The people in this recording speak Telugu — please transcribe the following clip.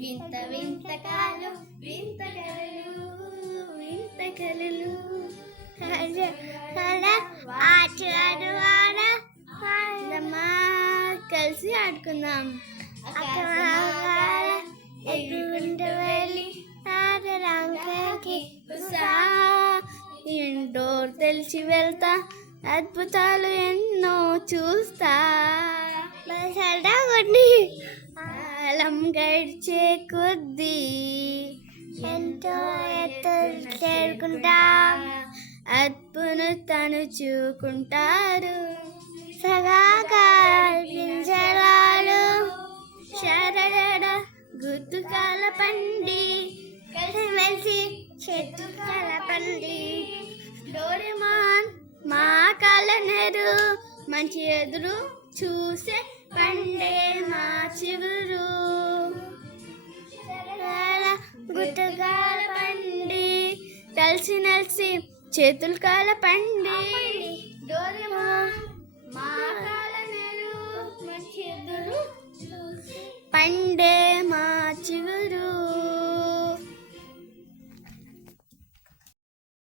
వింత వింత కాలం వింత కలలు వింత కలలు ఆటమ్మా కలిసి ఆడుకుందాం ఇండోర్ తెలిసి వెళ్తా అద్భుతాలు ఎన్నో చూస్తా కాలం గడిచే కొద్దీ ఎంతో ఎత్తులు చేరుకుంటా అద్భుతాలు చూకుంటారు సగాలు శరడ గుర్తుకాల పండి కలిసి చెట్టు కలపండి డోరేమాన్ మా కాలనరు మంచి ఎదురు చూసే పండే మా చిగురు గుర్తుకాల పండి కలిసి నలిసి చేతులు కాల పండి డోరేమాన్ మా కాలనరు మంచి ఎదురు పండే